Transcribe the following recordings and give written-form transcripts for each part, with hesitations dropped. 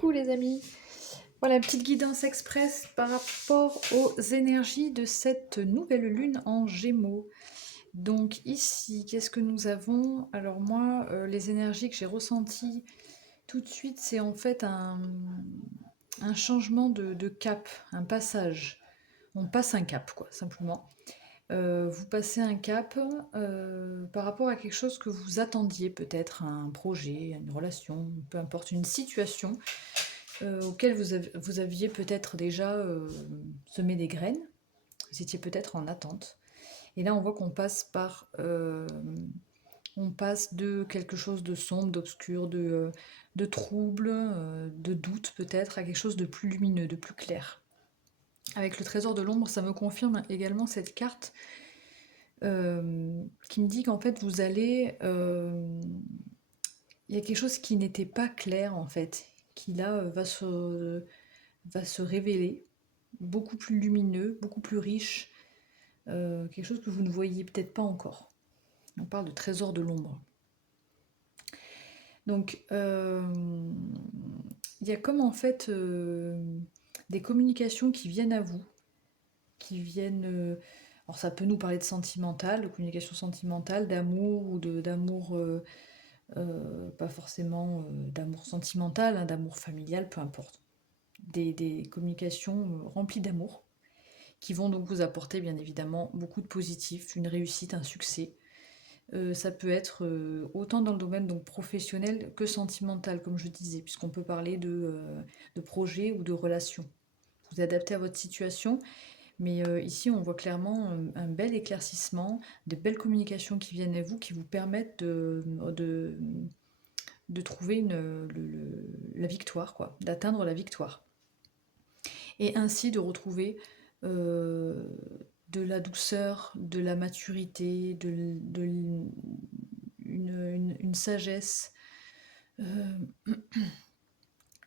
Coucou les amis. Voilà, petite guidance express par rapport aux énergies de cette nouvelle lune en Gémeaux. Donc ici, qu'est-ce que nous avons? Alors moi, les énergies que j'ai ressenties tout de suite, c'est en fait un changement de cap, un passage. On passe un cap, quoi, simplement. Vous passez un cap par rapport à quelque chose que vous attendiez peut-être, un projet, une relation, peu importe, une situation auquel vous aviez peut-être déjà semé des graines, vous étiez peut-être en attente. Et là, on voit qu'on passe on passe de quelque chose de sombre, d'obscur, de trouble, de doute peut-être, à quelque chose de plus lumineux, de plus clair. Avec le trésor de l'ombre, ça me confirme également cette carte qui me dit qu'en fait, vous allez... il y a quelque chose qui n'était pas clair en fait, qui là va se révéler, beaucoup plus lumineux, beaucoup plus riche, quelque chose que vous ne voyiez peut-être pas encore. On parle de trésor de l'ombre. Donc, il y a comme en fait des communications qui viennent à vous, qui viennent... alors ça peut nous parler de sentimental, de communication sentimentale, d'amour ou d'amour, pas forcément d'amour sentimental, hein, d'amour familial, peu importe. Des communications remplies d'amour, qui vont donc vous apporter bien évidemment beaucoup de positif, une réussite, un succès. Ça peut être autant dans le domaine donc professionnel que sentimental, comme je disais, puisqu'on peut parler de projet ou de relation. Vous adaptez à votre situation, mais ici on voit clairement un bel éclaircissement, de belles communications qui viennent à vous, qui vous permettent de trouver la victoire, quoi, d'atteindre la victoire. Et ainsi de retrouver euh, de la douceur, de la maturité, une sagesse, euh,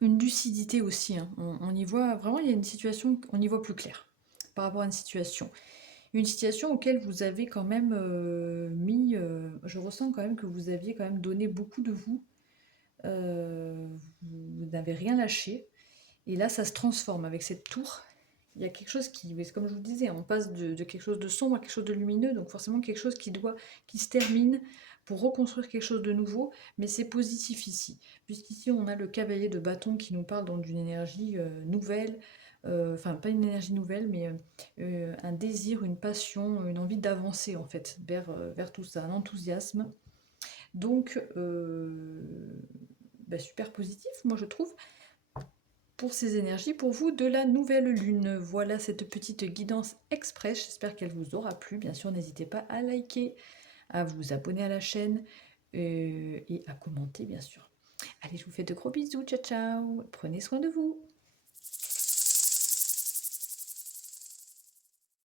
une lucidité aussi, hein. On y voit vraiment, il y a une situation, on y voit plus clair par rapport à une situation. Une situation auquel vous avez quand même je ressens quand même que vous aviez quand même donné beaucoup de vous, vous n'avez rien lâché, et là ça se transforme avec cette tour. Il y a quelque chose qui, comme je vous disais, on passe de quelque chose de sombre à quelque chose de lumineux, donc forcément quelque chose qui se termine pour reconstruire quelque chose de nouveau, mais c'est positif ici, puisqu'ici on a le cavalier de bâton qui nous parle donc d'une énergie nouvelle, enfin pas une énergie nouvelle, mais un désir, une passion, une envie d'avancer en fait vers tout ça, un enthousiasme. Donc super positif, moi je trouve pour ces énergies pour vous de la nouvelle lune. Voilà cette petite guidance express, j'espère qu'elle vous aura plu. Bien sûr, n'hésitez pas à liker, à vous abonner à la chaîne et à commenter bien sûr. Allez, je vous fais de gros bisous, ciao ciao, prenez soin de vous.